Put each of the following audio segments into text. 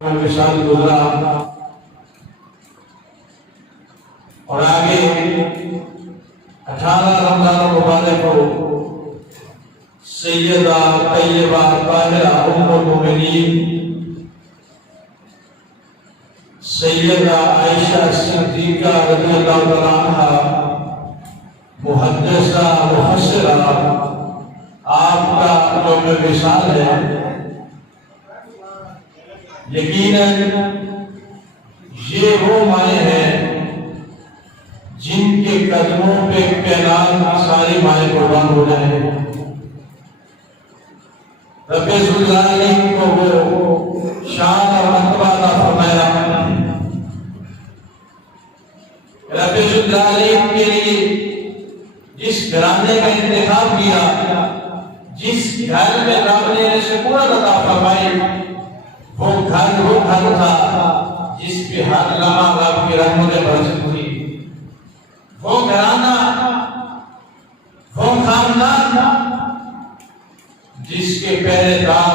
کے ساتھ گزرا اور آگے 18 رمضان مبارک کو سیدہ طیبہ طاہرہ ام المؤمنین سیدہ عائشہ صدیقہ رضی اللہ تعالیٰ عنہا محدثہ مفسرہ آپ کا یوم وصال ہے۔ یقیناً یہ وہ مائیں ہیں جن کے قدموں پہ کائنات کی ساری مائیں قربان ہو جائیں۔ رب العالمین کو وہ شان اور مرتبہ عطا فرمایا۔ رب العالمین کے لیے جس گھرانے کا انتخاب کیا، جس گھر میں رب نے سکونت عطا فرمائی، وہ گھر تھا جس پہ ہر لمحہ رب کی رحمتیں برستی تھی۔ وہ گھرانہ، وہ خاندان جس کے پہلے دار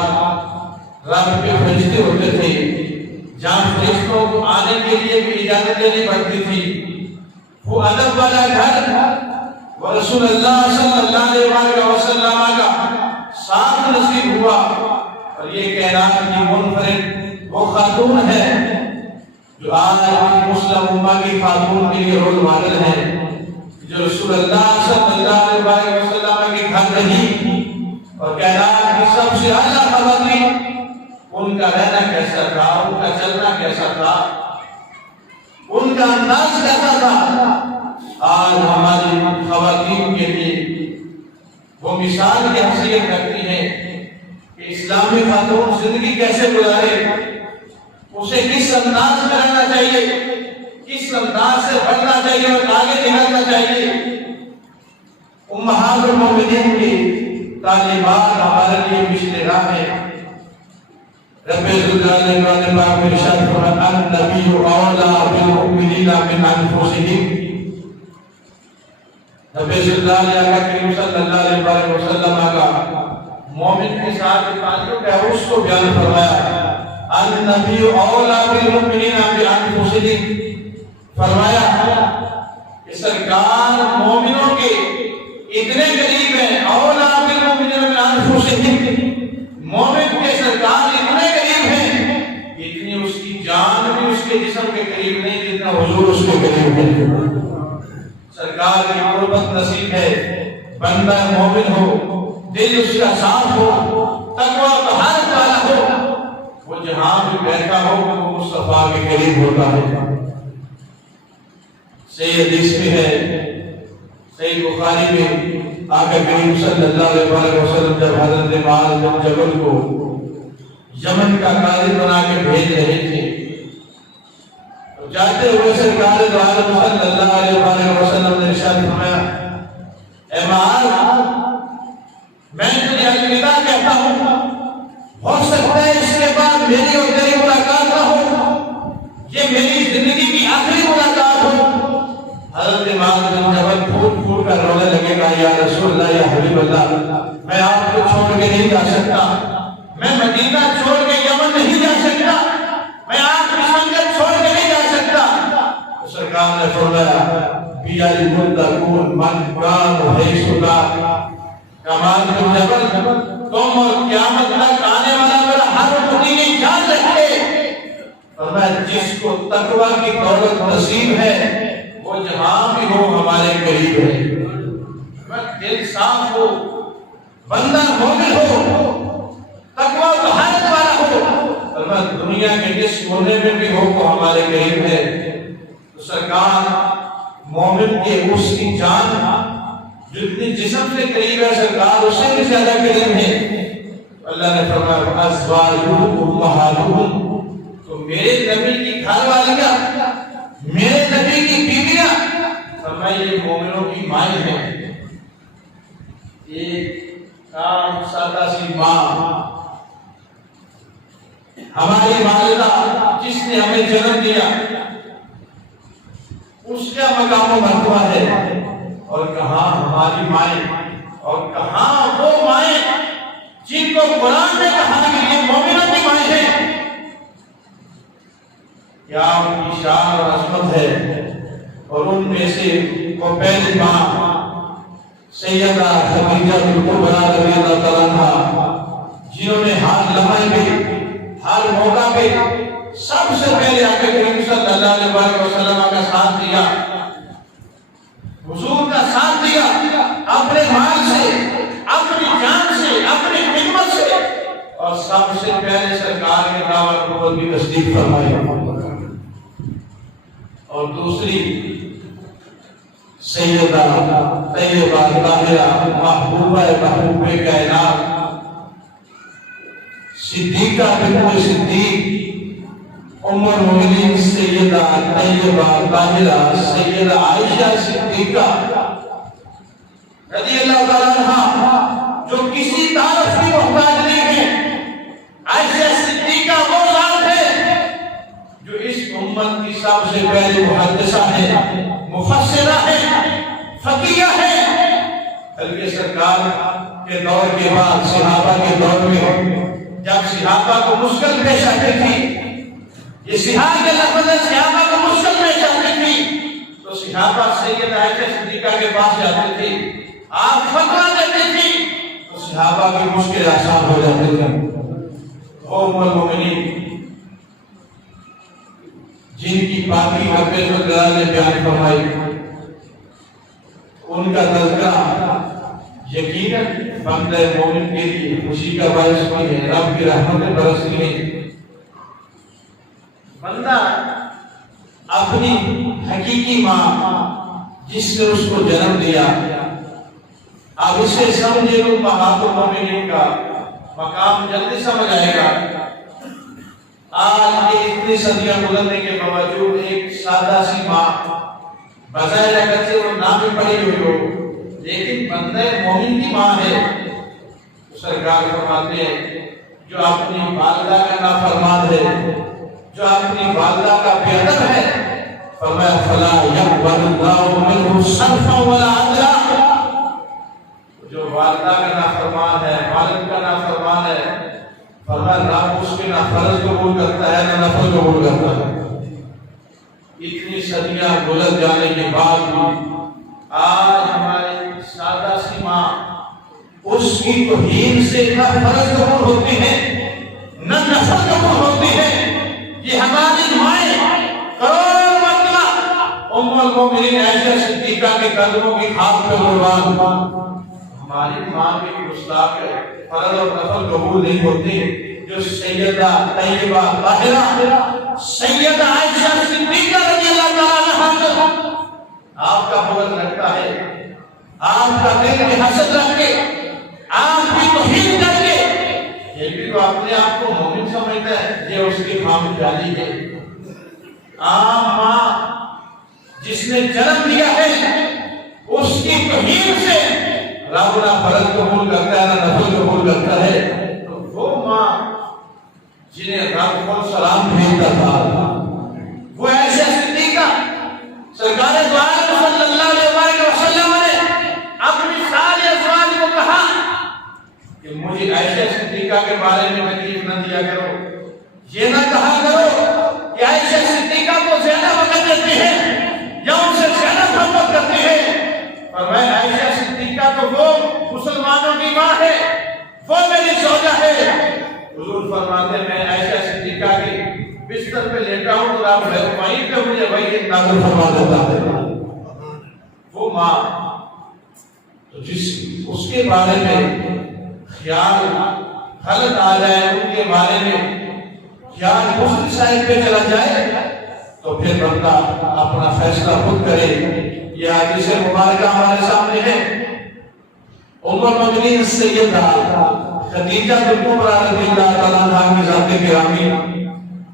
رب کے فرشتے ہوتے تھے، جہاں فرشتوں کو آنے کے لیے بھی اجازت دینی پڑتی تھی۔ وہ ادب والا گھر، وہ رسول اللہ صلی اللہ علیہ وسلم کا ساتھ نصیب ہوا۔ اور یہ کائنات کی منفرد وہ خاتون ہے جو آج مسلم امہ کی خاتون کے لیے رول ماڈل ہے، جو رسول اللہ صلی اللہ علیہ وسلم کے گھر رہی اور کائنات کی سب سے اعلیٰ خواتین، ان کا رہنا کیسا تھا، ان کا چلنا کیسا تھا، ان کا انداز کیسا تھا، آج ہماری خواتین کے لیے وہ مثال کی حیثیت رکھتی ہے کہ اسلامی خاتون زندگی کیسے گزارے، اسے کس انداز میں رہنا چاہیے، کس انداز سے بڑھنا چاہیے اور آگے نکلنا چاہیے۔ امہات المومنین کی تعلیمات ہمارے لیے مشل راہ ہے۔ رب العالمین نے پاک میں ارشاد فرمایا النبی اولی بالمؤمنین من انفسہم۔ رب العالمین صلی اللہ علیہ وسلم کا مومن کے ساتھ تعلق ہے، اس کو بیان فرمایا النبی اولی بالمؤمنین من انفسہم۔ فرمایا کہ سرکار مومنوں کے اتنے قریب ہیں، اولی بالمؤمنین من انفسہم، مومن کے سرکار اتنے قریب ہیں، اتنی اس کی جان بھی اس کے جسم کے قریب نہیں جتنا حضور اس کے قریب ہے۔ سرکار کی قربت نصیب ہے، بندہ مومن ہو، دل اس کا صاف ہو، تقوی طہارت والا ہو، وہ جہاں بھی بیٹھا ہو وہ مصطفیٰ کے قریب ہوتا ہے۔ صحیح حدیث میں ہے، صحیح بخاری میں آقا کریم صلی اللہ علیہ وسلم جب حضرت معاذ بن جبل کو یمن کا قاضی بنا کے بھیج رہے تھے، تو جاتے ہوئے سرکار دو عالم صلی اللہ علیہ وسلم نے ارشاد فرمایا اے معاذ، میں تجھے الوداع کہتا ہوں، ہو سکتا ہے اس کے بعد میری اور تیری ملاقات نہ ہو، یہ میری زندگی کی آخری ملاقات ہو۔ حضرت معاذ بن جبل پھوٹ پھوٹ کر رونے لگے گا یا رسول اللہ یا حبیب اللہ، میں آپ کو چھوڑ کے نہیں جا سکتا، میں مدینہ چھوڑ کے یمن نہیں جا سکتا، میں آپ کی سنگت چھوڑ کے نہیں جا سکتا۔ تو سرکار نے فرمایا بیعلم تکون من کان حیث کان۔ معاذ بن جبل، تم اور قیامت تک آنے والا میرا ہر مدینی یاد رکھے، فرمایا جس کو تقوی کی دولت نصیب ہے وہ جہاں بھی ہو ہمارے قریب ہے۔ دل صاف ہو، بندہ مومن ہو، تقوی طہارت والا ہو، فرمایا دنیا کے جس کونے میں بھی ہو وہ ہمارے قریب ہے۔ تو سرکار مومن کے اس کی جان جتنی جسم سے قریب ہے، سرکار اس سے بھی زیادہ قریب ہے۔ اللہ نے فرمایا ازواجہم امہاتہم، تو میرے نبی کی گھر والیاں، میرے نبی کی بیویاں، فرمایا یہ مومنوں کی مائیں ہیں۔ ایک عام سادہ سی ماں، ہماری والدہ جس نے ہمیں جنم دیا، اس کا مقام و مرتبہ ہے، اور کہاں ہماری مائیں، اور کہاں وہ مائیں جن کو قرآن نے کہا کہ یہ مومنوں کی مائیں ہیں۔ کیا ان کی شان اور عظمت ہے۔ اور ان میں سے وہ پہلی ماں سیدہ خدیجہ کبریٰ رضی اللہ تعالیٰ عنہا، جنہوں نے ہر لمحے پہ، ہر موقع پہ سب سے پہلے آقا کریم صلی اللہ علیہ وسلم کا ساتھ دیا، حضور کا ساتھ دیا، اپنے مال سے، اپنی جان سے، اپنی خدمت سے، اور سب سے پہلے سرکار کے دعوت نبوت کی تصدیق فرمائی۔ اور دوسری سیدہ طیبہ طاہرہ محبوبہ محبوب کائنات صدیقہ بنت صدیق ام المؤمنین سیدہ طیبہ طاہرہ سیدہ عائشہ صدیقہ رضی اللہ تعالیٰ عنہا، جو کسی تعارف کی محتاج نہیں ہے۔ عائشہ صدیقہ وہ ذات ہے جو اس امت کی سب سے پہلی محدثہ ہے، مفسرہ ہے، فقیہ ہے۔ بلکہ سرکار کے دور کے بعد صحابہ کے دور میں جب صحابہ کو مشکل پیش آتی تھی، یہ صحابہ کے لفظ صحابہ کو مشکل پیش آتی تھی، تو صحابہ سیدہ عائشہ صدیقہ کے پاس جاتے تھے، آپ فتویٰ دیتے تھے تو صحابہ کی مشکل آسان ہو جاتی تھی۔ وہ ام المؤمنین جن کی پاکی حافظ وغیرہ نے بیان فرمائی، ان کا تذکرہ یقیناً بندہ مومن کے لیے خوشی کا باعث بھی ہے، رب کی رحمت برستی ہے۔ بندہ اپنی حقیقی ماں جس نے اس کو جنم دیا، اب اسے سمجھے تو امہات المومنین کا مقام جلدی سمجھ آئے گا۔ آج یہ اتنی صدیاں گزرنے کے باوجود ایک سادہ سی ماں بظاہر اگر سے وہ نام بھی پڑھی ہوئی ہو، لیکن بندہ مومن کی ماں ہے، تو سرکار فرماتے ہیں جو اپنی والدہ کا نافرمان ہے، جو اپنی والدہ کا بے ادب ہے، فرمایا فلا يقبل الله منه صرفا ولا عدلا، جو والدہ کا نافرمان ہے، والد کا نافرمان ہے، فرمایا رب اس کے نہ فرض قبول کرتا ہے نہ نفل قبول کرتا ہے۔ اتنی صدیاں گزر جانے کے بعد بھی آج ہماری سادہ سی ماں اس کی توہین سے نہ فرض قبول ہوتی ہے نہ نفل قبول ہوتی ہے۔ یہ ہماری مائیں کروڑ مرتبہ ام المؤمنین عائشہ صدیقہ کے قدموں کی خاک پہ قربان، ہماری ماں کی گستاخ فرض اور نفل قبول نہیں ہوتی، جو سیدہ طیبہ طاہرہ سیدہ عائشہ صدیقہ رضی اللہ تعالیٰ عنہا آپ کا بغض رکھتا ہے، آپ کا دل میں حسد رکھ کے، آپ کی توہین کر کے، یہ بھی تو اپنے آپ کو مومن سمجھتا ہے، یہ اس کی خام خیالی ہے۔ عام ماں جس نے جنم دیا ہے اس کی توہین سے رب نہ فرض قبول کرتا ہے نہ نفل قبول کرتا ہے، تو وہ ماں جنہیں رب کو سلام بھیجتا تھا، وہ عائشہ صدیقہ سرکار دو عالم صلی اللہ علیہ وسلم نے اپنی ساری ازواج کو کہا کہ مجھے عائشہ صدیقہ کے بارے میں تکلیف نہ دیا کرو، یہ نہ کہا کرو کہ عائشہ صدیقہ کو زیادہ وقت دیتے ہیں یا ان سے زیادہ محبت کرتے ہیں، فرمایا عائشہ صدیقہ تو وہ مسلمانوں کی ماں ہے، وہ میری زوجہ ہے۔ حضور فرماتے ہیں میں عائشہ صدیقہ کے بستر پہ لیٹا ہوں تو آپ وہیں پہ مجھے وہی نازل فرما دیتا ہے۔ وہ ماں جس اس کے بارے میں خیال غلط آ جائے، ان کے بارے میں خیال دوسری سائڈ پہ چلا جائے تو پھر بندہ اپنا فیصلہ خود کرے۔ یہ حدیث مبارکہ ہمارے سامنے ہے۔ ام المؤمنین سیدہ خدیجہ بنت کبریٰ رضی اللہ تعالیٰ عنہا کی ذات گرامی،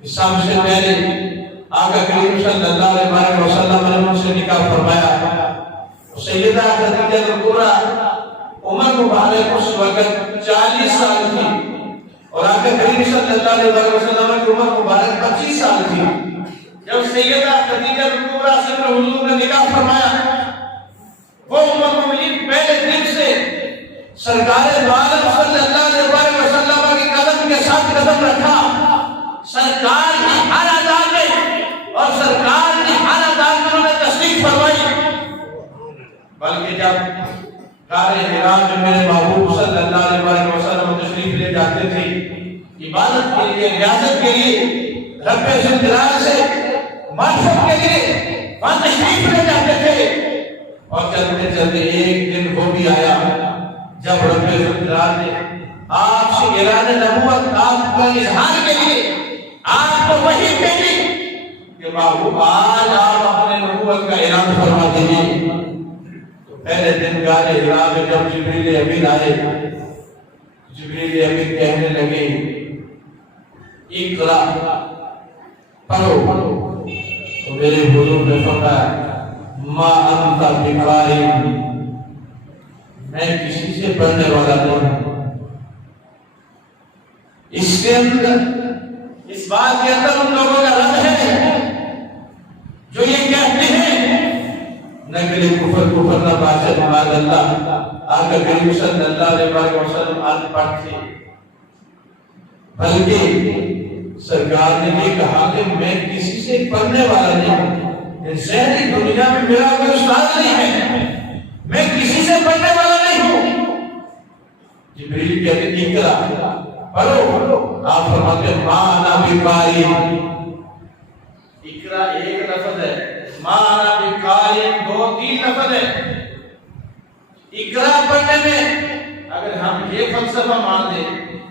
اسلام سے پہلے آقا کریم صلی اللہ علیہ وسلم نے ان سے نکاح فرمایا۔ سیدہ خدیجہ بنت کبریٰ عمر مبارک اس وقت 40 سال تھی اور آقا کریم صلی اللہ علیہ وسلم کی عمر مبارک 25 سال تھی۔ جب سیدہ خدیجہ بنت کبریٰ سے حضور نے نکاح فرمایا، وہ ام المؤمنین پہلے دن سے سرکار دو عالم صلی اللہ علیہ وسلم کی قدم کے ساتھ قدم رکھا، سرکار کی ہر ادا میں غار حرا میں میرے محبوب صلی اللہ علیہ وسلم تشریف لے جاتے تھے عبادت کے لیے، ریاضت کے لیے، رب ذوالجلال سے معرفت کے لیے وہاں تشریف لے جاتے تھے۔ اور چلتے چلتے ایک دن وہ بھی آیا جب رب ذوالجلال نے آپ سے اعلان نبوت، آپ کا اظہار کے لیے آپ کو وحی بھیجی کہ محبوب آج آپ اپنے نبوت کا اعلان فرما دیجیے۔ تو پہلے دن غار حرا میں جب جبریل امین آئے، جبریل امین کہنے لگے اقرا، پڑھو۔ تو میرے حضور نے فرمایا ما انت بقاری، میں کسی سے پڑھنے والا نہیں ہوں۔ اس کے اندر، اس بات کے اندر ان لوگوں کا رد ہے جو یہ کہتے ہیں نہ کہ کفر نہ باشد معاذ اللہ، آقا کریم صلی اللہ علیہ وسلم ان پڑھ تھے، بلکہ سرکار نے یہ کہا کہ میں کسی سے پڑھنے والا نہیں ہوں، ظاہری دنیا میں میرا کوئی استاد نہیں ہے، میں کسی سے پڑھنے والا نہیں ہوں۔ جبریل کہتے ہیں اقرا، پڑھو۔ آپ فرماتے ہیں ما انا بقاری، اقرا ایک لفظ ہے، ما انا بقاری دو تین لفظ ہے۔ اقرا پڑھنے میں اگر ہم یہ فلسفہ مان دیں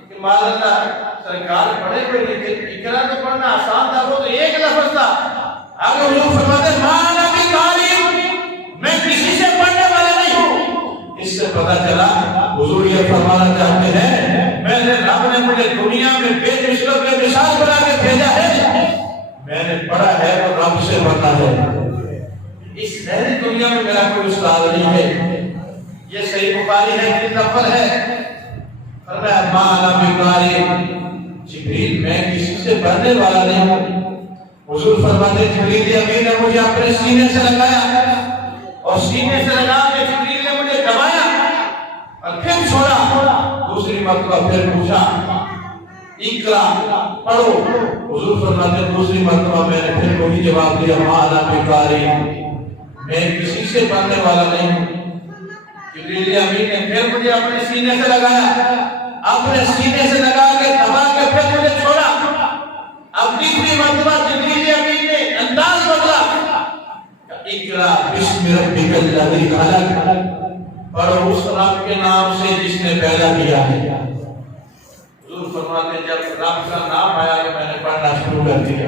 کہ معاذ اللہ سرکار پڑھے کوئی نہیں تھے، اقرا تو پڑھنا آسان تھا، وہ تو ایک لفظ تھا۔ اگر وہ فرماتے ہیں ما انا بقاری، میں کسی سے پڑھنے والا نہیں ہوں، اس سے پتہ چلا حضور یہ فرمانا چاہتے ہیں میں نے رب نے مجھے دنیا میں بے مثلوں کے مثال بنا کے بھیجا ہے، میں نے پڑھا ہے اور رب سے پڑھا ہے، اس ظاہری دنیا میں میرا کوئی استاد نہیں ہے۔ یہ صحیح بخاری ہے، یہ نقل ہے۔ فرمایا ما انا بقاری، جبریل میں کسی سے پڑھنے والا نہیں ہوں۔ حضور فرماتے جبریل امین نے مجھے اپنے سینے سے لگایا اور سینے سے لگا کے جبریل نے مجھے دبایا اور پھر چھوڑا، دوسری مرتبہ پھر پوچھا اقرا، پڑھو۔ حضور فرماتے دوسری مرتبہ میں نے پھر وہی جواب دیا ما انا بقاری، میں کسی سے پڑھنے والا نہیں ہوں۔ جبریل امین نے پھر مجھے اپنے سینے سے لگایا، اپنے سینے سے لگا کے دبا کے پھر مجھے چھوڑا۔ اب تیسری مرتبہ جبریل امین نے انداز بدلا، اقرا بسم ربک الذی خلق، پڑھو اس رب کے نام سے جس نے پیدا کیا ہے۔ حضور فرماتے ہیں جب رب کا نام آیا تو میں نے پڑھنا شروع کر دیا،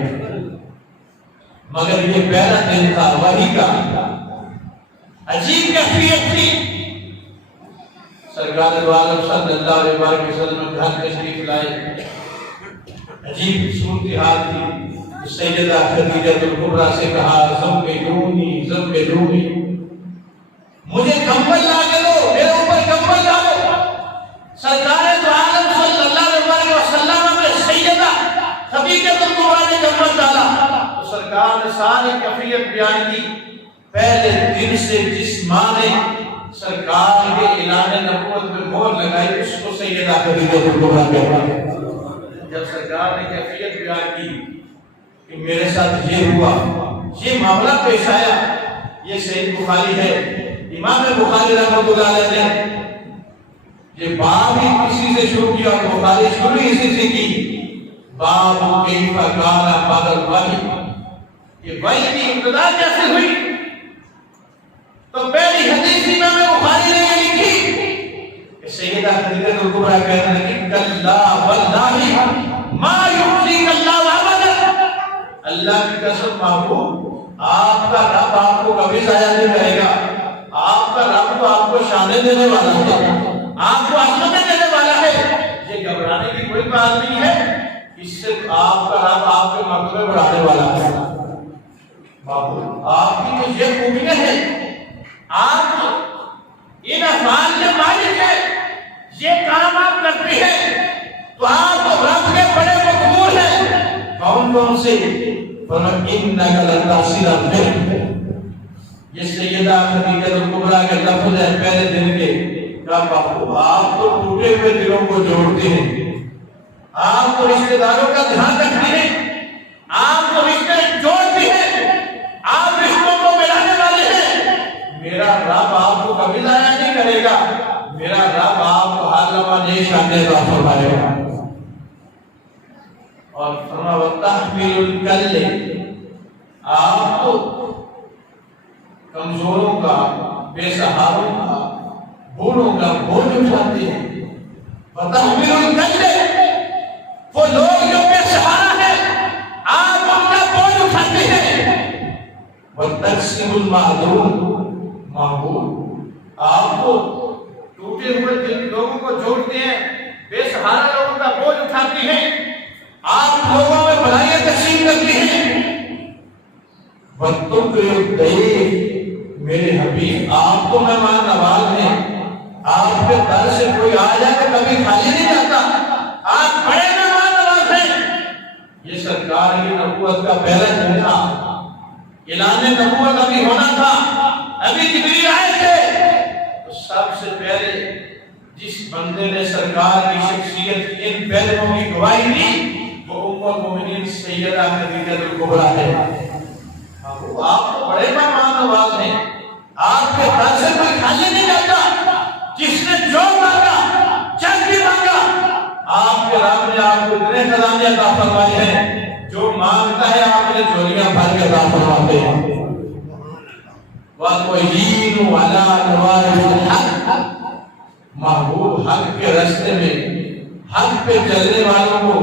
مگر یہ پہلا دن تھا وحی کا، عجیب کیفیت تھی۔ سرکار دو عالم صلی اللہ علیہ وسلم گھر تشریف لائے، عجیب صورتحال تھی۔ سیدہ خدیجہ الکبریٰ سے کہا زملونی، مجھے کمبل لا کے دو، میرے اوپر کمبل ڈالو۔ سرکار دو عالم صلی اللہ علیہ وسلم میں سیدہ خدیجہ الکبریٰ نے کمبل ڈالا تو سرکار نے ساری کیفیت بیان کی۔ پہلے دن سے جس ماں نے سرکار کے اعلان نبوت میں مہر لگائی اس کو سیدہ خدیجہ الکبریٰ کہتے ہیں۔ جب سرکار نے کیفیت بیان کی کہ میرے ساتھ یہ ہوا، یہ معاملہ پیش آیا، یہ صحیح بخاری ہے۔ امام بخاری رحمۃ اللہ علیہ نے یہ باب ہی کسی سے شروع کیا اور بخاری شروع اسی سے کی، باب کیف کان بعد الوحی، یہ وحی کی ابتدا کیسے ہوئی؟ تو پہلی حدیث امام بخاری نے یہ لکھی کہ سیدہ خدیجہ الکبریٰ کہنے لگی کلا واللہ ما یخزیک اللہ ابدا، اللہ کی قسم محبوب آپ کا رب آپ کو کبھی ضائع نہیں کرے گا، آپ کا رب تو آپ کو شانیں دینے والا ہے، آپ کو عظمتیں دینے والا ہے، یہ گھبرانے کی کوئی بات نہیں ہے، اس سے آپ کا رب آپ کے مرتبے بڑھانے والا ہے۔ محبوب آپ کی تو یہ خوبیاں ہیں، آپ ان افعال کے مالک ہیں، یہ کام آپ کرتے ہیں تو آپ کو رب کے بڑے مقبول ہیں۔ کون سے؟ فَإِنَّكَ لَتَعْصِرَ الْبِرْ، یہ سیدہ خدیجہ الکبریٰ کے لفظ ہے پہلے دن کے، کہا باپو آپ تو ٹوٹے ہوئے دلوں کو جوڑتے ہیں، آپ تو رشتہ داروں کا دھیان رکھتے ہیں، آپ تو رشتے جوڑتے ہیں، آپ رشتوں کو ملانے والے ہیں، میرا رب آپ کو کبھی ضائع نہیں کرے گا۔ فرمایا وَتَحْمِلُ الْكَلِّ، آپ کمزوروں کا، بے سہاروں کا، بوڑھوں کا بوجھ اٹھاتے ہیں۔ وَتَحْمِلُ الْكَلِّ، وہ لوگ جو بے سہارا ہیں آپ ان کا بوجھ اٹھاتے ہیں۔ وَتَكْسِبُ الْمَعْدُومَ، آپ کو ٹوٹے ہوئے لوگوں کو جوڑتے ہیں، بے سہارا لوگوں کا بوجھ اٹھاتے ہیں، آپ لوگوں میں بھلائیاں تقسیم کرتے ہیں۔ وَتُقْرِئُ الضَّيْفَ، میرے حبیب آپ کو مہمان نواز ہیں، آپ کے در سے کوئی آ جائے تو کبھی خالی نہیں جاتا، آپ بڑے مہمان نواز ہیں۔ یہ سرکار کی نبوت کا پہلا دن تھا، اعلان نبوت ابھی ہونا تھا، ابھی جبریل آئے تھے، تو سب سے پہلے جس بندے نے سرکار کی شخصیت کی ان پہلوؤں کی گواہی دی وہ ام المومنین سیدہ خدیجہ کبریٰ ہے۔ آپ تو بڑے مہمان نواز ہیں، آپ کے در سے کوئی خالی نہیں جاتا، جس نے جو مانگا جب بھی مانگا آپ کے رب نے آپ کو اتنے خزانے عطا فرمائے ہیں، جو مانگتا ہے آپ نے جھولیاں بھر کے عطا فرماتے ہیں۔ وَتُعِينُ عَلَىٰ نَوَائِبِ الْحَقِّ، محبوب حق کے راستے میں، حق پہ چلنے والوں کو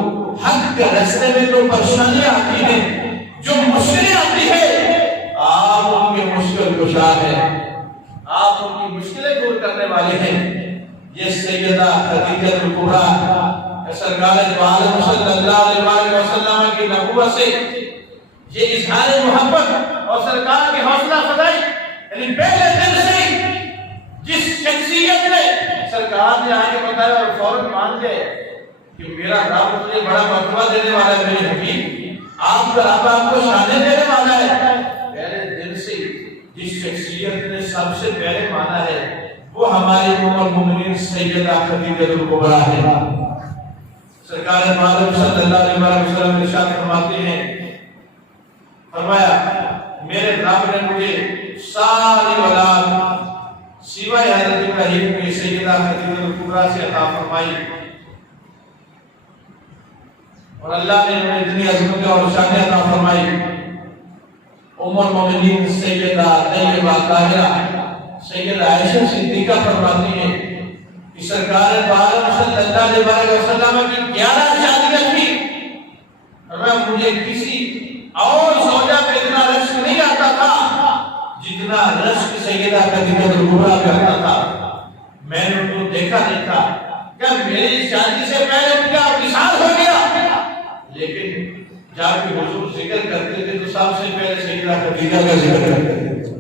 حق کے راستے میں جو پریشانیاں آتی ہیں، جو مشکلیں آتی ہیں، آپ ان کے مشکل کشا ہیں، آپ ان کی مشکلیں دور کرنے والے ہیں۔ یہ سیدہ خدیجہ کبریٰ سرکار دو عالم صلی اللہ علیہ وسلم کی نبوت سے یہ اظہار محبت اور سرکار کی حوصلہ افزائی، یعنی پہلے دن سے جس شخصیت نے سرکار نے آگے بتایا اور فوراً مان گئے کہ میرا رب مجھے بڑا مرتبہ دینے والا ہے، میرے حبیب آپ کا رب آپ کو شانیں دینے والا ہے، پہلے دن سے جس شخصیت نے سب سے پہلے مانا ہے وہ ہماری ام المومنین سیدہ خدیجہ کبریٰ ہے۔ سرکار دو عالم صلی اللہ علیہ وسلم ارشاد فرماتے ہیں، فرمایا میرے رب نے مجھے ساری اولاد سوائے حضرت ابراہیم کی سیدہ خدیجہ کبریٰ سے عطا فرمائی، اور اللہ نے انہیں اتنی عظمتیں اور شانیں عطا فرمائی۔ ام المومنین سیدہ طیبہ طاہرہ سیدہ عائشہ صدیقہ فرماتی ہیں کہ سرکار دو عالم صلی اللہ علیہ وسلم کی 11 شادیاں تھی، اور مجھے کسی اور زوجہ پہ اتنا رشک نہیں آتا تھا جتنا رشک سیدہ خدیجہ کبریٰ پہ آتا تھا۔ میں نے ان کو دیکھا نہیں تھا کہ میری شادی سے پہلے ان کا وصال ہو گیا، لیکن جب کہ حضور ذکر کرتے تھے تو سب سے پہلے سیدہ خدیجہ کا ذکر کرتے تھے،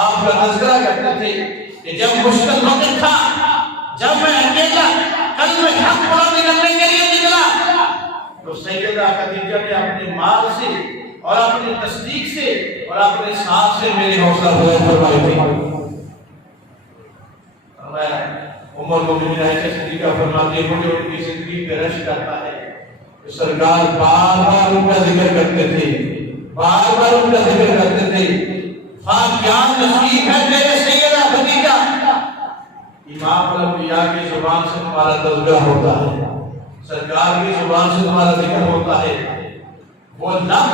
آپ کا تذکرہ کرتے تھے کہ جب مشکل وقت تھا، جب میں اکیلا قلب حق پورا کرنے کے لیے نکلا، تو سیدہ خدیجہ نے اپنے مال سے اور اپنی تصدیق سے اور اپنے ساتھ سے میری حوصلہ افزائی فرمائی تھی۔ ام المومنین عائشہ صدیقہ فرماتی ہیں مجھے ان کی زندگی پہ رشک آتا ہے، سرکار بار بار ان کا ذکر کرتے تھے، بار بار ان کا ذکر کرتے تھے۔ کیا نصیب ہے میرے سیدہ خدیجہ، امام الانبیاء کی زبان سے تمہارا تذکرہ ہوتا ہے، سرکار کی زبان سے تمہارا ذکر ہوتا ہے، وہ لب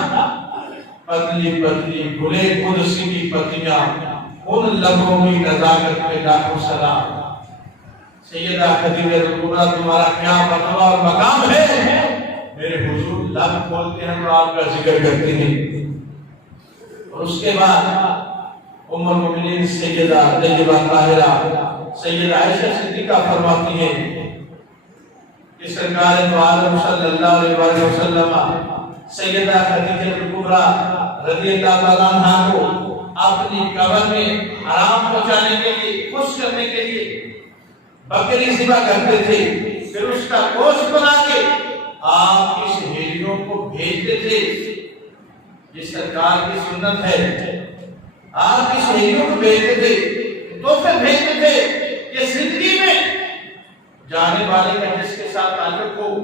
پتلی پتلی گلے قدسی کی پتیاں، ان لبوں کی نزاکت پہ لاکھوں سلام۔ سیدہ خدیجہ کبریٰ تمہارا کیا مرتبہ اور مقام ہے، میرے حضور لب کھولتے ہیں تو آپ کا ذکر کرتے ہیں۔ اور اس کے بعد ام المومنین سیدہ طیبہ طاہرہ سیدہ عائشہ صدیقہ فرماتی ہیں کہ سرکار دو عالم صلی اللہ علیہ وسلم سیدہ خدیجہ کبریٰ رضی اللہ تعالیٰ عنہا کو اپنی قبر میں آرام پہنچانے کے لیے، خوش کرنے کے لیے بکری ذبح کرتے تھے، پھر اس کا گوشت بنا کے آپ کی سہیلیوں کو بھیجتے تھے۔ یہ سرکار کی سنت ہے، آپ کی سہیلیوں کو بھیجتے تھے، تحفے بھیجتے تھے کہ زندگی میں جانے والے کا جس کے ساتھ تعلق ہو،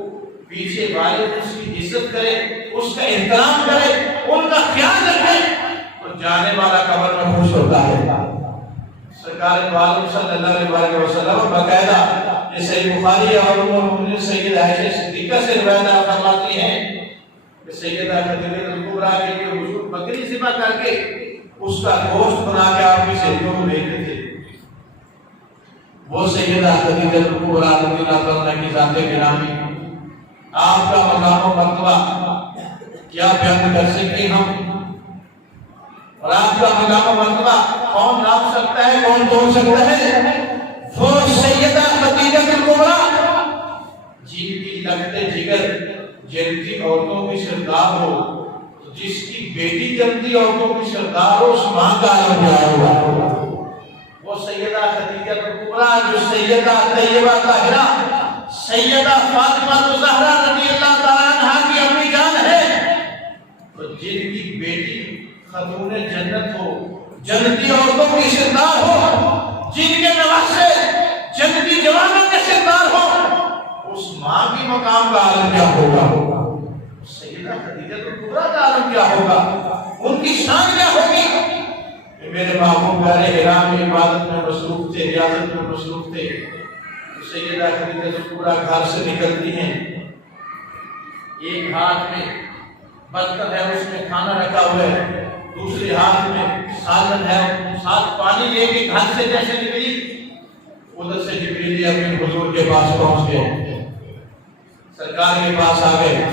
پیچھے والے اس کی عزت کرے، اس کا احترام کرے، ان کا خیال رکھے، تو جانے والا قبر میں خوش ہوتا ہے۔ سرکار دو عالم صلی اللہ علیہ وسلم باقاعدہ یہ صحیح بخاری اور ام المومنین سیدہ عائشہ صدیقہ سے روایت فرماتی ہیں کہ سیدہ خدیجہ کبریٰ کے لیے حضور بکری ذبح کر کے اس کا گوشت بنا کے آپ کی سہیلیوں کو بھیجتے تھے۔ وہ سیدہ خدیجہ کبریٰ رضی اللہ عنہا کی ذات گرامی، آپ کا مقام و مرتبہ کیا بیان کر سکتے ہم، اور آپ کا مقام و مرتبہ کون ناپ سکتا ہے، کون توڑ سکتا ہے؟ وہ سیدہ خدیجہ کبریٰ جن کی لگتے جگر جنتی عورتوں کی سردار ہو، جس کی بیٹی جنتی عورتوں کی سردار ہو، اس ماں کا عالم کیا ہوگا؟ وہ سیدہ خدیجہ کبریٰ جو سیدہ طیبہ طاہرہ سیدہ فاطمہ الزہرا رضی اللہ تعالیٰ عنہا کی امی جان ہے، تو جن کی بیٹی خاتون جنت ہو، جنتی عورتوں کی سردار ہو، جن کے نواسے جنتی جوانوں کے سردار ہو، اس ماں کی مقام کا عالم کیا ہوگا؟ سیدہ خدیجہ کبریٰ کا عالم کیا ہوگا؟ ان کی شان کیا ہوگی؟ میرے محبوب پیارے حرام میں عبادت میں مصروف تھے، ریاضت میں مصروف تھے، سیدہ خدیجہ کبریٰ گھر سے نکلتی ہیں، ایک ہاتھ میں برتن ہے اس میں کھانا رکھا ہوا ہے، دوسرے ہاتھ میں سالن ہے، ساتھ پانی لے کے گھر سے جیسے نکلی، ادھر سے جبریل امین حضور کے پاس پہنچ گئے، سرکار کے پاس آ گئے،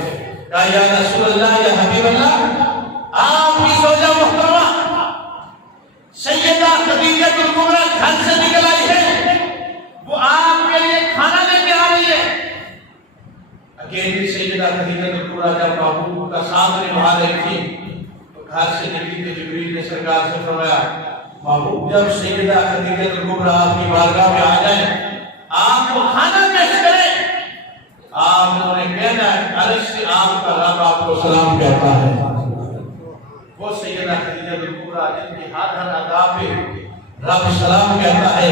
کہا یا رسول اللہ یا حبیب اللہ، آپ کی زوجہ محترمہ سیدہ خدیجہ کبریٰ گھر سے نکل آئی ہے، وہ آپ کے لیے کھانا لے کے آ رہی ہے۔ اکیلی سیدہ خدیجہ کبریٰ جب محبوب کا ساتھ نبھا رہی تھی تو گھر سے نکلی تو جبریل نے سرکار سے فرمایا، محبوب جب سیدہ خدیجہ کبریٰ آپ کی بارگاہ میں آ جائیں، آپ کو کھانا پیش کریں، آپ نے کہنا ہے عرش سے آپ کا رب آپ کو سلام کہتا ہے۔ وہ سیدہ خدیجہ کبریٰ جن کی ہر ادا پہ رب سلام کہتا ہے،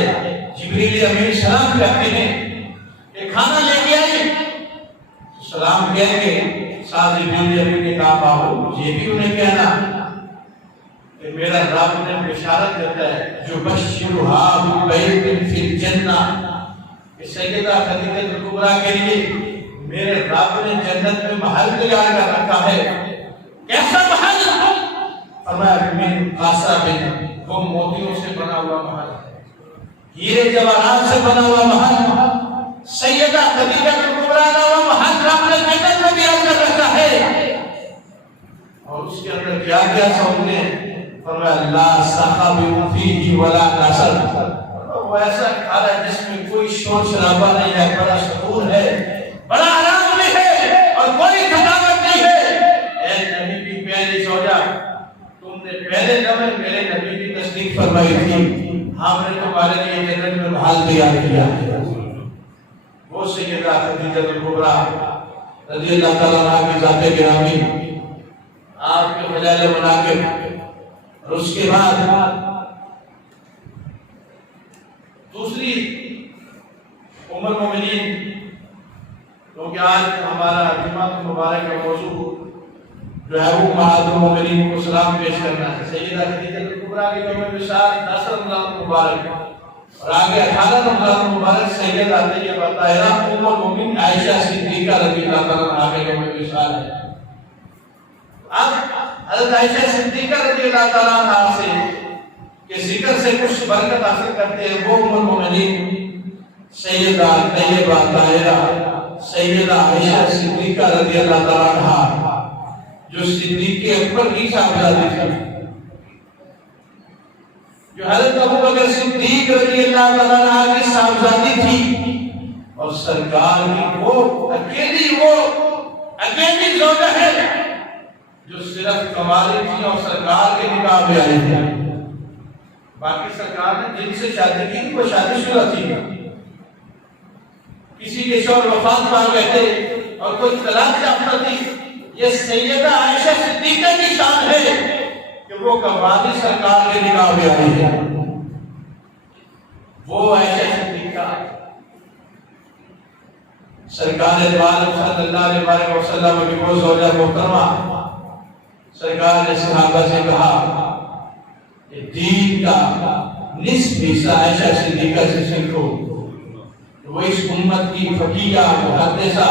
جبریل امین سلام کہتے ہیں کہ کھانا لے کے آئی، سلام کہہ کے ساتھ جبریل امین نے کہا بابو یہ بھی انہیں کہنا کہ میرا رب نے بشارت دیتا ہے جو بشرھا ببیت فی الجنہ، کہ سیدہ خدیجہ کبریٰ کے لیے میرے رب نے جنت میں محل تیار کر رکھا ہے۔ کیسا محل؟ فرمایا من قصب، وہ موتیوں سے بنا ہوا محل ہے، ہیرے جواہرات سے بنا ہوا محل، سیدہ خدیجہ کبریٰ کا وہ محل رب نے جنت میں تیار کر رکھا ہے، اور اس کے اندر کیا کیا سہولتیں ہیں؟ فرمایا لا صخب فیہ ولا نصب، وہ ایسا گھر ہے جس میں کوئی شور شرابہ نہیں ہے، بڑا سکون ہے، بڑا آرام بھی ہے، اور کوئی تھکاوٹ نہیں ہے۔ اے نبی کی پہلی زوجہ، تم نے پہلے لمحے میرے نبی کی تصدیق فرمائی تھی، ہم نے تمہارے لیے جنت میں محل تیار کیا ہے۔ وہ سیدہ خدیجہ کبریٰ رضی اللہ تعالیٰ عنہا کی ذات گرامی، آپ کے فضائل و مناقب، اور اس کے بعد دوسری ام المومنین، کیونکہ آج ہمارا جمعہ مبارک کا موضوع جو ہے وہ امہات المومنین کو سلام پیش کرنا ہے، سیدہ خدیجہ کبریٰ کی یوم وصال 10 رمضان مبارک، اور آگے 18 رمضان مبارک سیدہ طیبہ طاہرہ ام المومنین عائشہ صدیقہ رضی اللہ تعالیٰ عنہا کے یوم وصال ہے۔ اب حضرت عائشہ صدیقہ رضی اللہ تعالیٰ عنہا سے کے ذکر سے کچھ برکت حاصل کرتے ہیں، وہ ام المومنین سیدہ طیبہ طاہرہ سیدہ عائشہ صدیقہ رضی اللہ تعالیٰ عنہا جو صدیق اکبر کی صاحبزادی تھی، جو حضرت ابوبکر صدیق رضی اللہ تعالیٰ عنہ کی صاحبزادی تھی، اور سرکار کی وہ اکیلی زوجہ ہے جو صرف قواری تھی اور سرکار کے نکاح میں آئی تھی، باقی سرکار نے جن سے شادی کی وہ شادی شدہ تھی، کسی کے شوہر وفات پا گئے تھے اور کوئی طلاق یافتہ تھی۔ یہ سیدہ عائشہ صدیقہ کی شان ہے کہ وہ قواری سرکار کے نکاح میں آئی ہے۔ وہ عائشہ صدیقہ سرکار دو عالم صلی اللہ علیہ وسلم کی وہ زوجہ محترمہ، سرکار نے صحابہ سے کہا کہ دین کا نصف حصہ عائشہ صدیقہ سے سیکھو، وہ اس امت کی فقیہ محدثہ،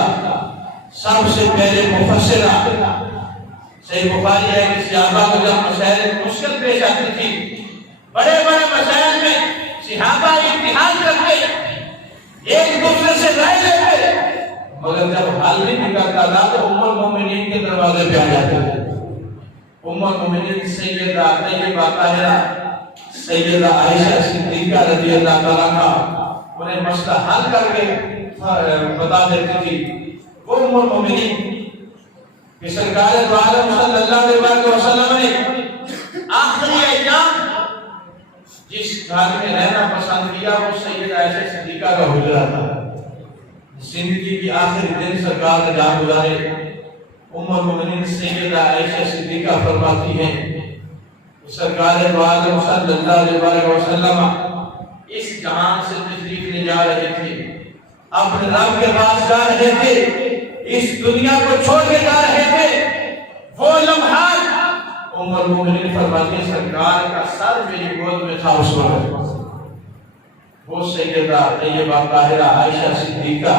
سب سے پہلے مفسرہ، صحیح بخاری ہے کہ صحابہ کو جب مسائل مشکل پیش آتی تھی، بڑے بڑے مسائل میں صحابہ اتحاد کرتے، ایک دوسرے سے رائے لیتے، مگر جب حل نہیں نکلتا تھا تو ام المومنین کے دروازے پہ آ جاتے تھے۔ ام المومنین سیدہ طیبہ طاہرہ سیدہ عائشہ صدیقہ رضی اللہ تعالیٰ عنہا انہیں مسئلہ حل کر کے بتا دیتی تھی۔ وہ ام المومنین کہ سرکار دو عالم صلی اللہ علیہ وسلم نے آخری ایام جس گھر میں رہنا پسند کیا وہ سیدہ عائشہ صدیقہ کا حجرہ تھا۔ زندگی کی آخری دن سرکار نے جہاں گزارے، ام المومنین سیدہ عائشہ صدیقہ فرماتی ہیں سرکار دو عالم صلی اللہ علیہ وسلم اس جہان سے تشریف لے جا رہے تھے، اپنے رب کے پاس جا رہے تھے، اس دنیا کو چھوڑ کے جا رہے تھے۔ وہ لمحات ام المومنین فرماتی ہیں سرکار کا سر میری گود میں تھا اس وقت۔ وہ سیدہ طیبہ طاہرہ عائشہ صدیقہ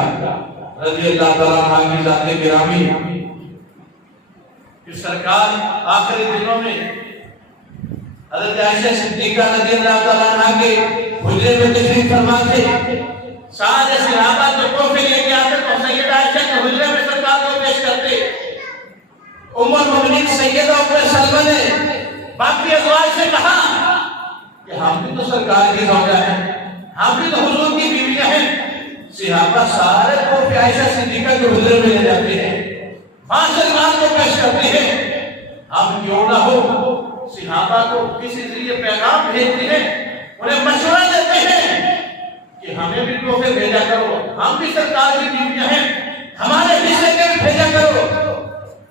رضی اللہ تعالیٰ عنہ کی ذات گرامی کہ سرکار آخری دنوں میں حضرت عائشہ صدیقہ رضی اللہ تعالیٰ عنہ کے حجرے میں تشریف فرما تھے۔ سارے صحابہ جو تحفے لے کے آتے تو سیدہ عائشہ کے حجرے میں سرکار کو پیش کرتے۔ ام المومنین سیدہ ام سلمہ نے باقی ازواج سے کہا کہ ہم بھی تو سرکار کی زوجہ ہیں، ہم بھی تو حضور کی بیویاں ہیں۔ صحابہ سارے تحفے عائشہ صدیقہ کے حجرے میں لے جاتے ہیں، وہاں سرکار کو پیش کرتے ہیں۔ ہم کیوں نہ ہو صحابہ کو کسی ذریعے پیغام بھیجتے ہیں، انہیں مشورہ دیتے ہیں کہ ہمیں بھی تحفے بھیجا کرو، ہم بھی سرکار کی بیویاں ہیں، ہمارے حصے کے بھی بھیجا کرو۔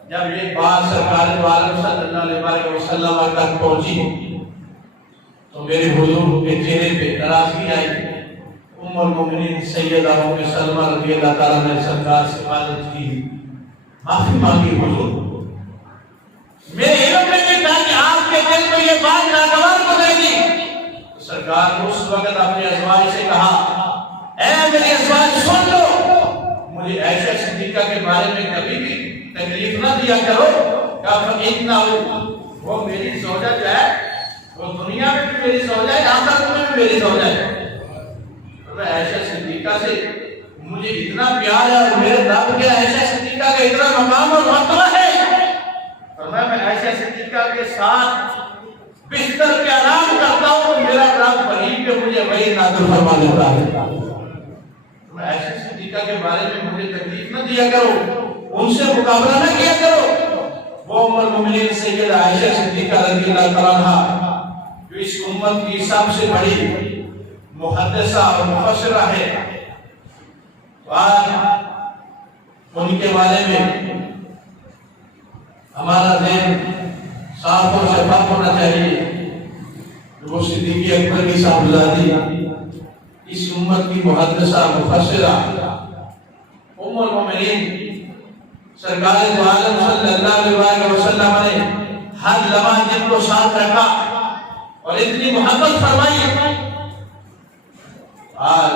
جب یہ بات سرکار دو عالم صلی اللہ علیہ وسلم تک پہنچی تو میرے حضور کے چہرے پہ ناراضگی آئی۔ ام المومنین سیدہ ام سلمہ رضی اللہ تعالیٰ نے سرکار سے عبادت کی، معافی مانگی، حضور میرے علم میں بھی تھا کہ آپ کے دل میں یہ بات ناگوار گزرے گی۔ سرکار نے اس وقت اپنے ازواج سے کہا اے میری ازواج سن لو، مجھے عائشہ صدیقہ کے بارے میں کبھی بھی تکلیف نہ دیا کرو، اتنا وہ میری زوجہ جو ہے وہ دنیا میں بھی میری زوجہ ہے، آخرت میں بھی میری زوجہ ہے۔ عائشہ صدیقہ سے مجھے اتنا پیار ہے اور میرے رب کے عائشہ صدیقہ کا اتنا مقام اور مرتبہ ہے، میں عائشہ صدیقہ کے ساتھ بستر پہ آرام کرتا ہوں تو میرا رب وحی پہ مجھے وحی نازل فرما دیتا ہے۔ میں عائشہ صدیقہ کے بارے میں مجھے تکلیف نہ دیا کرو، ان سے مقابلہ نہ کیا کرو۔ وہ ام المومنین سیدہ عائشہ صدیقہ رضی اللہ تعالیٰ عنہا جو اس امت کی سب سے بڑی محدثہ اور مفسرہ ہے، آج ان کے بارے میں ہمارا ذہن صاف اور شفاف ہونا چاہیے۔ وہ صدیق اکبر کی صاحبزادی، اس امت کی محدثہ مفسرہ ام المومنین سرکار دو عالم صلی اللہ علیہ وسلم نے ہر لمحہ جن کو ساتھ رکھا اور اتنی محبت فرمائی۔ آج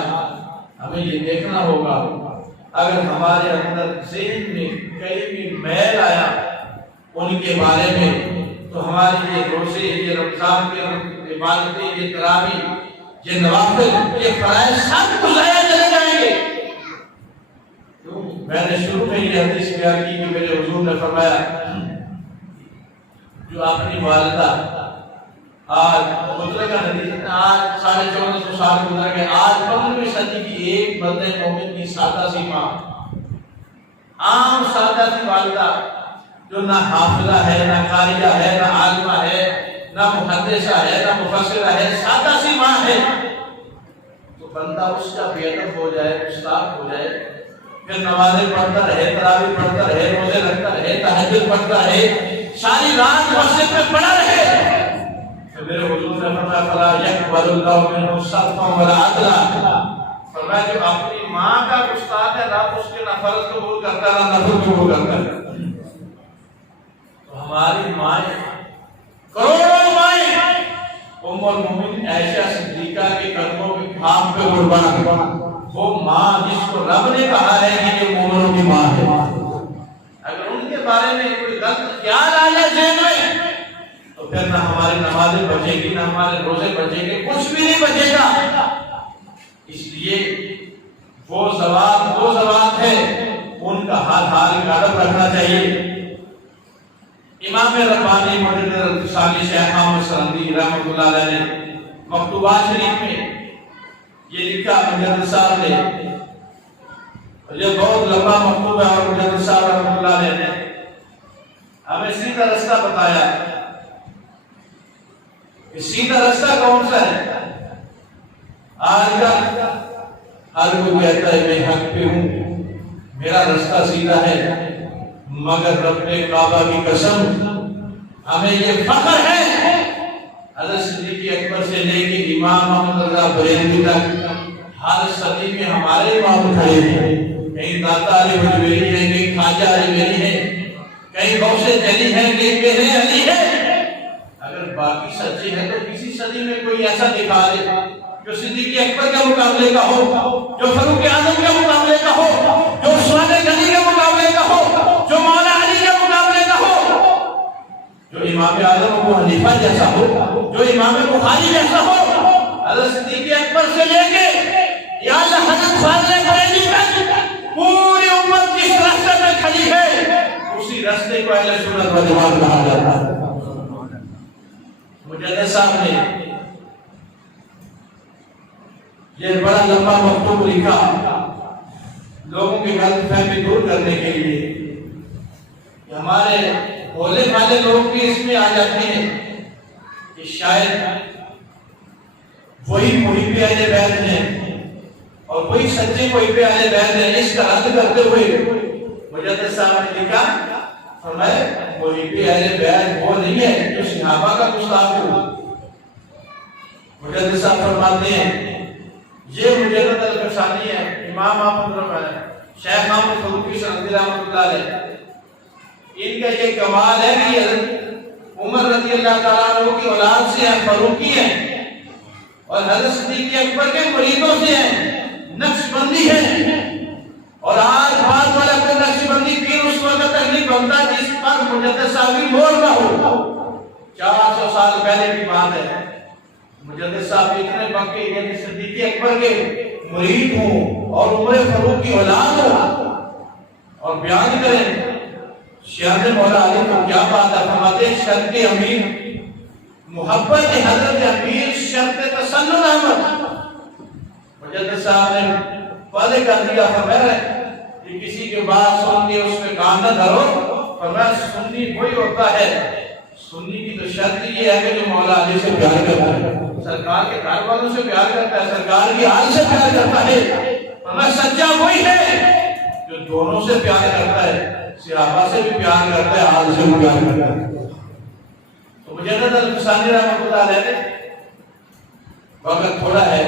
ہمیں یہ دیکھنا ہوگا اگر ہمارے اندر ذہن میں کہیں بھی میل آیا ان کے بارے میں تو ہماری یہ روزے، یہ رمضان کے عبادتیں، یہ تراویح، یہ نوافل، یہ فرائض سب ضائع چلے جائیں گے۔ میں نے شروع میں یہ حدیث بیان کی کہ میرے حضور نے فرمایا جو اپنی والدہ آج گزرے کا حدیث ہے، آج 1450 سال گزر گئے، آج 15ویں صدی کی ایک مرد مومن کی سادہ سی ماں، عام سادہ سی والدہ جو نہ حافظہ ہے، نہ قاریہ ہے، نہ عالمہ ہے، نہ محدثہ ہے، نہ مفسرہ ہے، سادہ سی ماں ہے، تو بندہ اس کا بے ادب ہو جائے، گستاخ ہو جائے، پھر نمازیں پڑھتا رہے، تراویح پڑھتا رہے، روزے رکھتا رہے، تہجد پڑھتا رہے، ساری رات مسجد میں پڑا رہے، پھر میرے حضور نے فرمایا فلا یقبل اللہ منہ صرفا ولا عدلا، فرمایا جو اپنی ماں کا گستاخ ہے رب اس کے نہ فرض قبول کرتا نہ نفل قبول کرتا۔ ہماری مائیں، کروڑوں مائیں، ام المومنین عائشہ صدیقہ کے قدموں کی کھاپ پہ قربان، وہ ماں جس کو رب نے کہا ہے کہ یہ مومنوں کی ماں ہے، اگر ان کے بارے میں کوئی غلط خیال آ جائے پھر نہ ہماری نمازیں بچے گی، نہ ہمارے روزے بچیں گے، کچھ بھی نہیں بچے گا۔ اس لیے وہ زبان ہے، ان کا ہاتھ کا ادب رکھنا چاہیے۔ امام ربانی مجدد ثانی شیخ احمد سرندی رحمۃ اللہ علیہ نے مکتوبات شریف میں یہ لکھا، مجدد صاحب نے، یہ بہت لمبا مکتوب ہے، اور مجدد صاحب رحمۃ اللہ علیہ نے ہمیں سیدھا رستہ بتایا کہ سیدھا رستہ کون سا ہے۔ آج کل ہر کوئی کہتا ہے میں حق پہ ہوں، میرا رستہ سیدھا ہے، مگر رب کعبہ کی قسم ہمیں یہ فخر ہے، حضرت صدیق اکبر سے لے کے امام محمد رضا بریلوی تک ہر صدی میں ہمارے امام کھڑے ہیں، کہیں داتا علی بجویری ہیں، کہیں خواجہ علی میری ہیں، کہیں غوث جلی ہیں، کہیں پہلے علی ہے۔ اگر باقی سچے ہیں تو کسی صدی میں کوئی ایسا دکھا دے جو صدیق اکبر کے مقابلے کا ہو، جو فاروق اعظم کے مقابلے کا ہو، جو عثمان غنی کے مقابلے کا ہو، جو مولا علی کے مقابلے کا ہو، جو امام اعظم ابو حنیفہ جیسا ہو، جو امام بخاری جیسا ہو۔ حضرت صدیق اکبر سے لے کے یا اللہ حضرت فاضل بریلوی تک پوری امت جس راستے میں کھڑی ہے، اسی راستے کو اہل سنت و جماعت کہا جاتا ہے۔ مجدد صاحب نے یہ بڑا لمبا مکتوب لکھا لوگوں کی غلط فہمی دور کرنے کے لیے، کہ ہمارے بھولے بھالے لوگ بھی اس میں آ جاتے ہیں کہ شاید وہی محب اہل بیت ہیں اور وہی سچے محب اہل بیت ہیں۔ اس کا رد کرتے ہوئے مجدد صاحب نے لکھا، فرمایا محب اہل بیت وہ نہیں ہے جو صحابہ کا گستاخ ہو۔ مجدد صاحب فرماتے ہیں یہ مجدد القشانی ہے، امام احمد شیخ احمد فاروقی سرندی رحمۃ اللہ علیہ، ان کا یہ کمال ہے کہ حضرت عمر رضی اللہ تعالیٰ عنہ کی اولاد سے ہیں، فاروقی ہیں، اور حضرت صدیق اکبر کے مریدوں سے ہیں، نقش بندی ہیں۔ اور آج بات والا کوئی نقش بندی پیر اس وقت تک نہیں بنتا جس پر مجدد صاحب کی مہر نہ ہو۔ 400 سال پہلے کی بات ہے، مجدد صاحب اتنے پکے یعنی صدیق اکبر کے مرید ہوں اور عمر فاروق کی اولاد ہوں اور بیان کریں شیخ مولا علی کو کیا بات ہے۔ فرماتے شرط امیر محبت حضرت امیر شرط تسنن احمد۔ مجدد صاحب نے پہلے کر دیا، فرمایا کہ کسی کی بات سن کے اس میں کان نہ دھرو، فرمایا سنی وہی ہوتا ہے، سنی کی تو شرط یہ ہے کہ جو مولا علی سے پیار کرتا ہے، سرکار کے گھر والوں سے پیار کرتا ہے، سرکار کی آل سے پیار کرتا ہے۔ فرمایا سچا وہی ہے جو دونوں سے پیار کرتا ہے، صحابہ سے بھی پیار کرتا ہے، آل سے بھی پیار کرتا ہے۔ تو مجدد القشانی رحمۃ اللہ علیہ نے وقت تھوڑا ہے،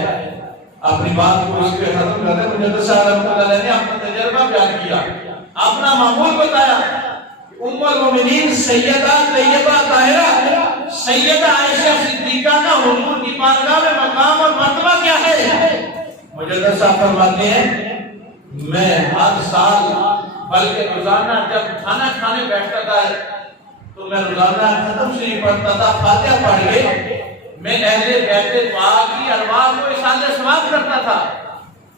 اپنی بات کو اس پہ ختم کرتے ہیں۔ مجدد صاحب رحمۃ اللہ علیہ نے اپنا تجربہ بیان کیا، اپنا معمول بتایا۔ ام المومنین سیدہ طیبہ طاہرہ سیدہ عائشہ صدیقہ کا حضور کی بارگاہ میں مقام اور مرتبہ کیا ہے؟ مجدد صاحب فرماتے ہیں میں ہر سال بلکہ روزانہ جب کھانا کھانے بیٹھتا تھا تو میں روزانہ ختم شریف پڑھتا تھا، فاتحہ پڑھ کے میں اہل بیت پاک کی ارواح کو اصالہ ثواب کرتا تھا،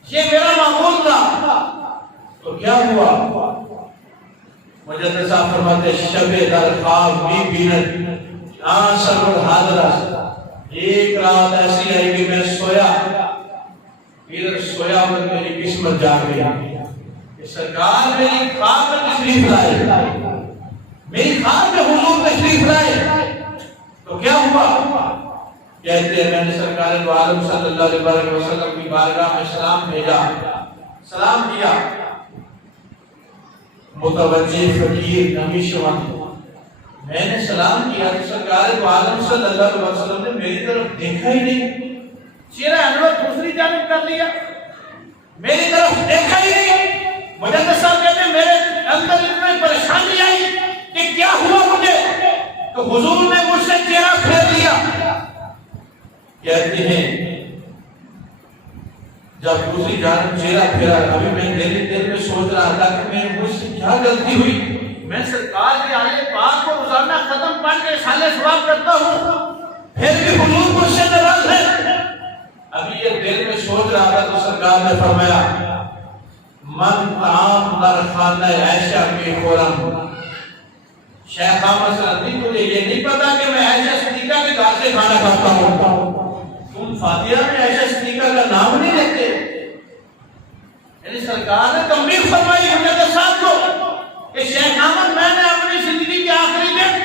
یہ میرا معمول تھا۔ تو کیا ہوا؟ مجدد صاحب فرماتے شب در خواب بی بینت آن سرور حاضرہ، ایک رات ایسی آئی کہ میں سویا، ادھر سویا اور میری قسمت جاگ گئی کہ سرکار میری خواب میں تشریف لائے، میری خواب میں حضور تشریف لائے۔ تو کیا ہوا؟ کہتے ہیں میں نے سرکار دو عالم صلی اللہ علیہ وسلم کی بارگاہ میں سلام بھیجا، سلام کیا، متوجہ فقیر نمیشوان میں نے سلام کیا کہ سرکار دو عالم صلی اللہ علیہ وسلم نے میری طرف دیکھا ہی نہیں، چہرہ انور دوسری جانب کر لیا، میری طرف دیکھا ہی نہیں۔ مجدد صاحب کہتے ہیں میرے اندر اتنا پریشانی آئی کہ کیا ہوا مجھے، تو حضور نے مجھ سے چہرہ پھیر لیا۔ کہتے ہیں جب دوسری جانب چہرہ پھیرا، ابھی میں دل میں سوچ رہا تھا کہ میں مجھ سے کیا غلطی ہوئی میں سرکار کے آلے پاک کو روزانہ ختم پڑھ کے سالے ثواب کرتا ہوں، پھر بھی حضور مجھ سے ناراض ہے۔ ابھی یہ دل میں سوچ رہا تھا تو سرکار نے فرمایا من طعام در خانہ عائشہ کے خورم، شیخ احمد سندھی تجھے یہ نہیں پتا کہ میں عائشہ صدیقہ کے گھر سے کھانا کھاتا ہوں؟ تم فاتحہ میں عائشہ صدیقہ کا نام نہیں لیتے؟ یعنی سرکار نے تنبیہ فرمائی حضرت صاحب کو کہ شیخ احمد میں نے اپنی زندگی کے آخری دن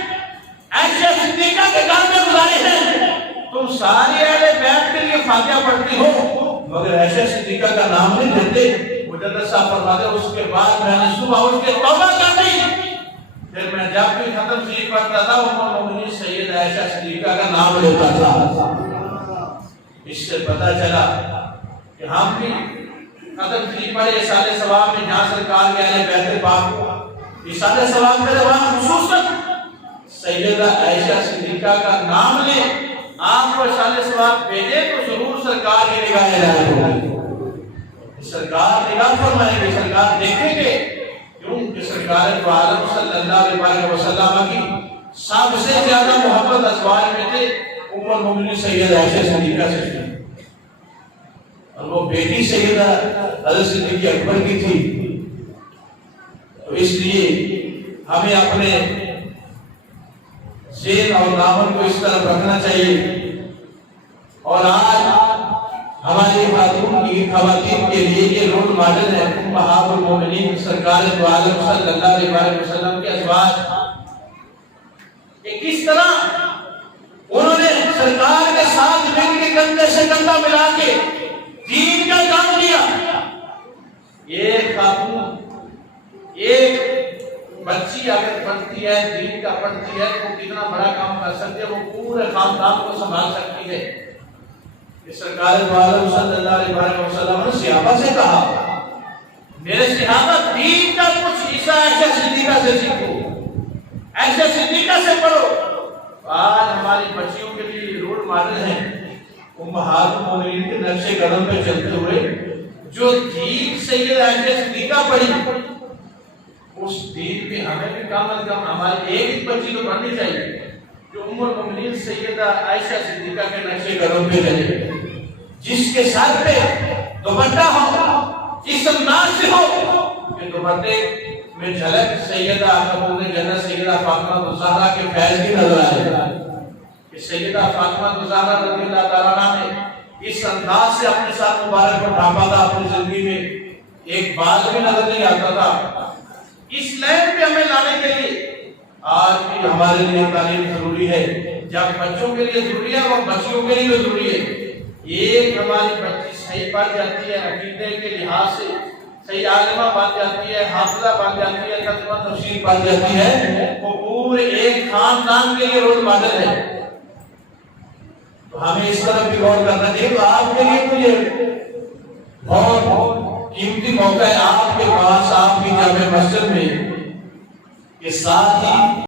عائشہ صدیقہ کے گھر میں گزارے ہیں، تم ساری اہل بیت کے لیے فاتحہ پڑھتی ہو مگر عائشہ صدیقہ کا نام نہیں لیتے۔ حضرت صاحب فرماتے اس کے بعد میں نے صبح اٹھ کے توبہ کر دی، پھر میں جب بھی ختم شریف پڑھتا تھا ام المؤمنین سید عائشہ صدیقہ کا نام لیتا تھا۔ اس سے پتہ چلا کہ ہم بھی ختم شریف پڑھے اصالِ ثواب میں جہاں سرکار کے اہل بیت پاک اصالِ ثواب کرے وہاں خصوصاً سیدہ عائشہ صدیقہ کا نام لے، آپ کو اصالِ ثواب بھیجے تو ضرور سرکار کی نگاہ رائے ہوگی، سرکار نگاہ فرمائیں گے، سرکار دیکھیں گے، کیونکہ سرکار دو عالم صلی اللہ علیہ وسلم کی سب سے زیادہ محبت ازواج میں تھے ام المؤمنین سیدہ عائشہ صدیقہ سے تھی، اور وہ بیٹی سیدہ حضرت صدیقہ اکبر کی تھی۔ تو اس لیے ہمیں اپنے ذہن اور دامن کو اس طرح رکھنا چاہیے، اور آج ہماری خواتین کے لیے یہ رول ماڈل ہے امہات المومنین سرکار دو عالم صلی اللہ علیہ وسلم کے ازواج، کہ کس طرح انہوں نے سرکار کے ساتھ مل کے کندھے سے کندھا ملا کے دین کا کام کیا۔ ایک خاتون ایک بچی اگر پڑھتی ہے دین کا پڑھتی ہے تو کتنا بڑا کام کر سکتی ہے، وہ پورے خاندان کو سنبھال سکتی ہے۔ سرکار دو عالم صلی اللہ علیہ وسلم نے صحابہ سے کہا میرے صحابہ دین کا کچھ حصہ عائشہ صدیقہ سے سیکھو، عائشہ صدیقہ سے پڑھو۔ آج ہماری بچیوں کے لیے رول ماڈل ہیں امہات المومنین کے نقش قدم پہ چلتے ہوئے جو دین سیدہ عائشہ صدیقہ پڑھی، اس دین پہ ہمیں بھی کم از کم ہماری ایک بچی تو پڑھنی چاہیے جو ام المؤمنین سیدہ عائشہ صدیقہ کے نقش قدم پہ چلے، جس کے سر پہ دوپٹہ ہو اس انداز سے ہو کہ دوپٹے میں جھلک سیدہ قبول جنت سیدہ فاطمہ الزہرا کے فیض کی نظر آئے، کہ سیدہ فاطمہ الزہرا رضی اللہ تعالیٰ عنہ نے اس انداز سے اپنے ساتھ مبارک کو ڈھانپا تھا، اپنی زندگی میں ایک بال بھی نظر نہیں آتا تھا۔ اس لائن پہ ہمیں لانے کے لیے آج بھی ہمارے لیے تعلیم ضروری ہے، جب بچوں کے لیے ضروری ہے اور بچیوں کے لیے ضروری ہے۔ ایک ہماری بچی صحیح پڑھ جاتی ہے عقیدے کے لحاظ سے، صحیح عالمہ بن جاتی ہے، حافظہ بن جاتی ہے، کلمہ تفسیر بن جاتی ہے، وہ پورے ایک خاندان کے لیے رول ماڈل ہے۔ تو ہمیں اس طرح بھی غور کرنا چاہیے۔ تو آپ کے لیے تو یہ بہت قیمتی موقع ہے، آپ کے پاس آپ کی جامع مسجد میں کے ساتھ ہی